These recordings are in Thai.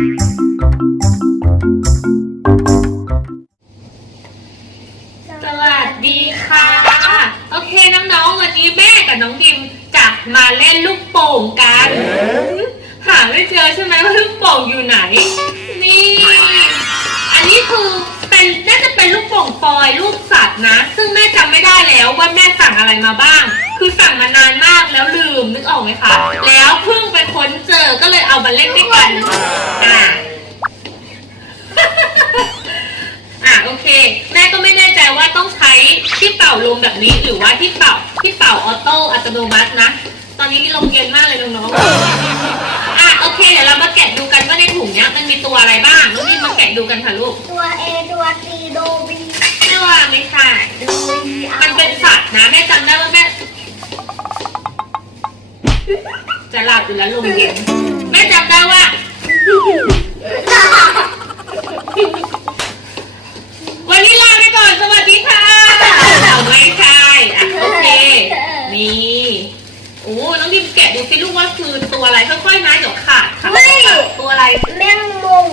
สวัสดีค่ะ โอเคน้องๆ วันนี้แม่กับน้องดิมจะมาเล่นลูกโป่งกัน หาไม่เจอใช่ไหมว่าลูกโป่งอยู่ไหน แล้วว่าแม่สั่งอะไรมาบ้าง คือสั่งมานานมากแล้วลืมนึกออกไหมคะ แล้วเพิ่งไปค้นเจอก็เลยเอามาเล่นด้วยกัน อ่า อะโอเค แม่ก็ไม่แน่ใจว่าต้องใช้ที่เป่าลมแบบนี้หรือว่าที่เป่าที่เป่าออโต้อัตโนมัตินะ ตอนนี้ลมเย็นมากเลยน้องๆอะโอเค เดี๋ยวเรามาแกะดูกันว่าในถุงเนี้ยมันมีตัวอะไรบ้างน้องนี่มาแกะดูกันค่ะลูก ตัว A ตัว C โดบีไม่ ว่าไม่ใช่ดูบีมันเป็นสัตว์นะแม่จำได้ว่าแม่ จะหลับอยู่แล้วลมเย็นแม่จำได้ว่า วันนี้ลาไปก่อนสวัสดีค่ะเอาไม่ใช่อะโอเค นี่โอ้น้องดิมแกะดูสิลูกว่าคือตัวอะไรค่อยๆนะเดี๋ยวขาดค่ะตัวอะไรแมงมุม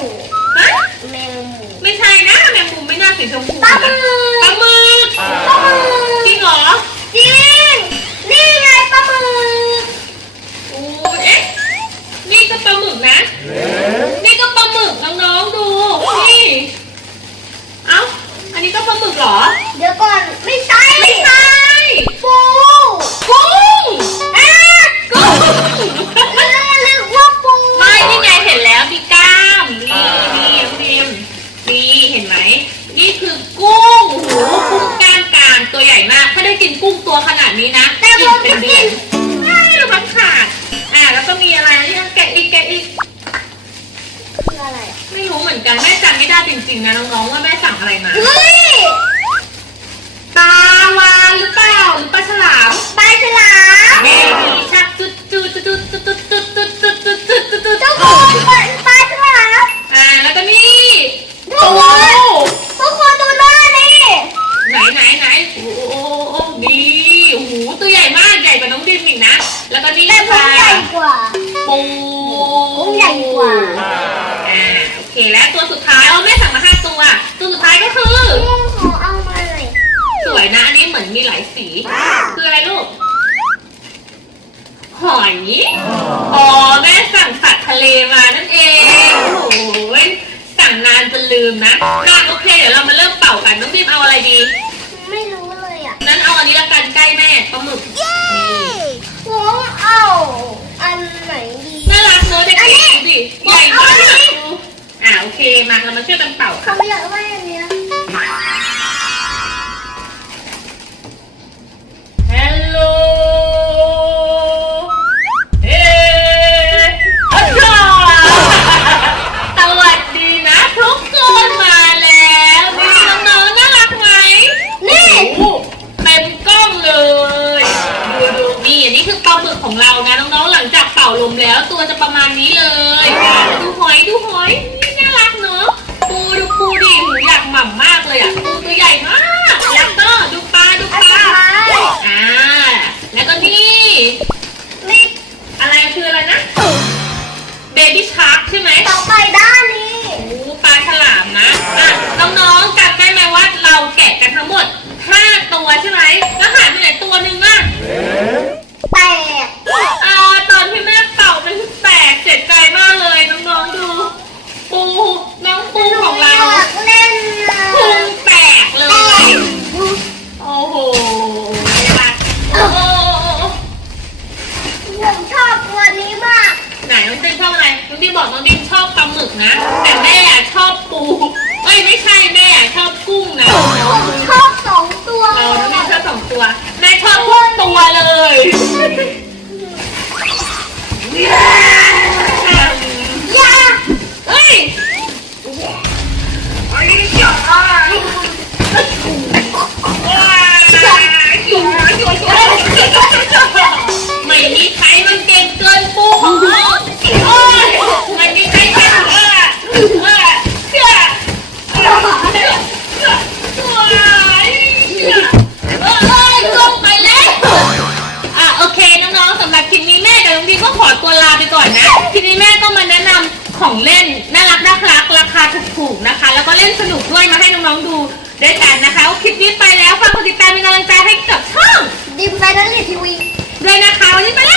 ฮะแมงมุม ไม่ใช่นะแมงมุมไม่น่าสีชมพูปลานะหมึกปลาหมึกปลาหมึกจริงเหรอจริงนี่ไงปลาหมึกโอ้เอ๊ะนี่ก็ปลาหมึกนะ นี่ก็ปลาหมึกน้องๆดูนี่เอ้าอันนี้ก็ปลาหมึกเหรอ เดี๋ยวก่อน ไม่ได้จริงๆนะน้องๆว่าแม่สั่งอะไรมา เฮ้ยปลาวานหรือเปล่าหรือปลาฉลามปลาฉลามเบบีชักจุดจุดจุดจุดจุดจุดจุดจุดจุดจุดจุดจุดเจ้าของปลาปลาฉลามอ่าแล้วก็นี่ดูโอ้ทุกคนดูหน้านี่ไหนไหนไหนโอ้โอ้โอ้นี่โอ้โหตัวใหญ่มากใหญ่กว่าน้องดิมอีกนะ แล้วก็นี่แต่ผมค่ะใหญ่กว่าปูผมใหญ่กว่าอ่าโอเค แล้วตัวสุดท้ายเอาแม่สั่งมาห้าตัว ตัวสุดท้ายก็คือลุงขอเอามาหน่อยสวยนะอันนี้เหมือนมีหลายสี คืออะไรลูก หอย อ๋อแม่สั่งสัตว์ทะเลมานั่นเอง โอ้โหสั่งนานจนลืมนะน่าโอเคเดี๋ยวเรามาเริ่มเป่ากันน้องบีมเอาอะไรดี ไม่รู้เลยอะนั้นเอาอันนี้ละกันใกล้แม่ปลาหมึกนี่ผมเอา อันไหนดี น่ารักเนอะเด็กอันนี้ๆดูดิใหญ่มาก เอาอันนี้ อ่าโอเคมาเรามาช่วยกันเป่าเขาค่ะอยากได้อันเนี้ยฮัลโหลเฮ้ฮัลโหลสวัสดีนะทุกคนมาแล้วนี่น้องๆน่ารักไหมนี่โอ้โหเต็มกล้องเลย ดูดูนี่อันนี้คือปลาหมึกของเรานะน้องๆหลังจากเป่าลมแล้ว ตัวจะประมาณนี้เลย ดูหอยดูหอย ดูปูดิหนูอยากหม่ำมากเลยอะตัวใหญ่มาก นะ แต่แม่อะชอบปูเอ้ยไม่ใช่แม่อะชอบกุ้งนะผมชอบสองตัวเราน้องดิมชอบสองตัว แม่ชอบทุกตัวเลยอย่าเฮ้ยไม่มีใคร ของเล่นน่ารักน่ารักราคาถูกๆนะคะ แล้วก็เล่นสนุกด้วยมาให้น้องๆดูด้วยกันนะคะคลิปนี้ไปแล้วฝากกดติดตามเป็นกำลังใจให้กับช่องดิมไฟนัลลีทีวีด้วยนะคะวันนี้ไปแล้ว